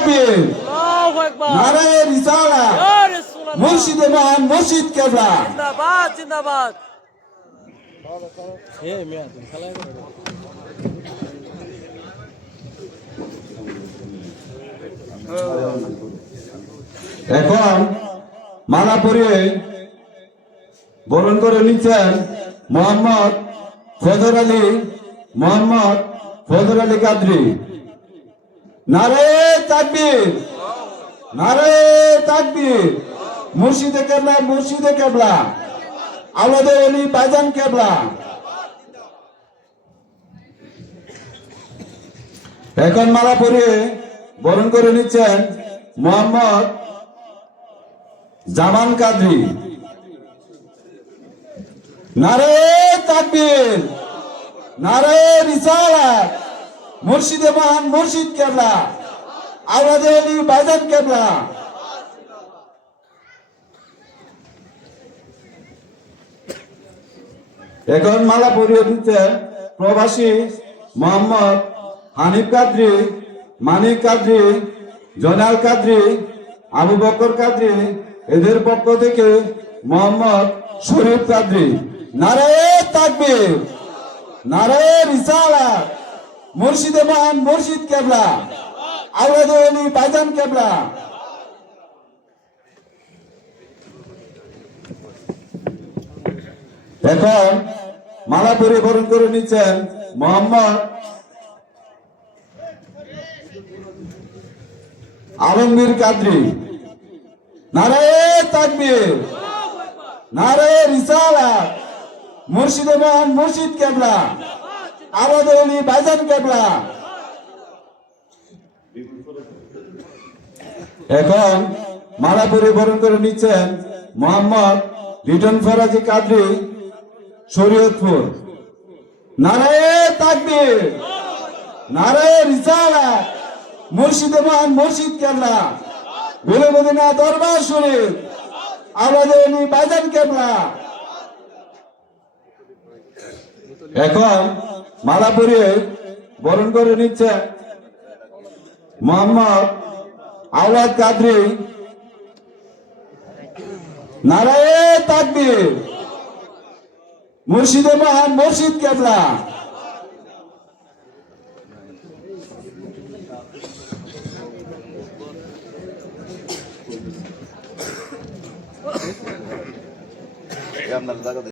তাকবীর, নারায়ে রিসালাত, মুর্শিদে মহান মুর্শিদ কেবলা। জিন্দাবাদ জিন্দাবাদ। এখন মালা পরিয়ে বরণ করে নিচ্ছেন মোহাম্মদ ফজর আলী কাদরি। নারায়ে তাকবীর, নারায়ে তাকবীর, মুর্শিদে কেবলা, আওলাদে ওলি ভাইজান কেবলা। এখন মালা পরিয়ে বরণ করে নিচ্ছেন মোহাম্মদ জামান কাদরি। নারায়ে তাকবীর, নারায়ে রিসালাত, মুর্শিদে মহান মুর্শিদ কেবলা, আওলাদে ওলি ভাইজান কেবলা। এখন মালা পরিয়ে দিচ্ছেন প্রবাসী মোহাম্মদ হানিফ কাদরি, মানিক কাদরি, জয়নাল কাদরি, আবু বকর কাদরি, এদের পক্ষ থেকে মোহাম্মদ শরীফ কাদরি। নারায়ে তাকবীর, নারায়ে রিসালাত, মুর্শিদে মহান মুর্শিদ কেবলা, আওলাদে ওলি ভাইজান কেবলা। এখন মালা পরিবরণ করে নিচ্ছেন মোহাম্মদ আলমগীর কাদরি। নারায়ে তাকবীর, নারায়ে রিসালাত, মুর্শিদে মহান মুর্শিদ কেবলা, আওলাদে ওলি ভাইজান কেবলা। এখন মালা পরিবরণ করে নিচ্ছেন মোহাম্মদ লিটন ফরাজি কাদরি, শরীয়তপুর। নারায়ে তাকবীর, নারায়ে রিসালাত, মুর্শিদে মহান মুর্শিদ কেবলা, বিলমদিনা দরবার শরীফ, আওলাদে ওলি ভাইজান কেবলা। এখন মালা পরিয়ে বরণ করে নিচ্ছে মোহাম্মদ আওলাদ কাদরি। নারায়ে তাকবীর, মুর্শিদে মহান মুর্শিদ কেবলা। আপনার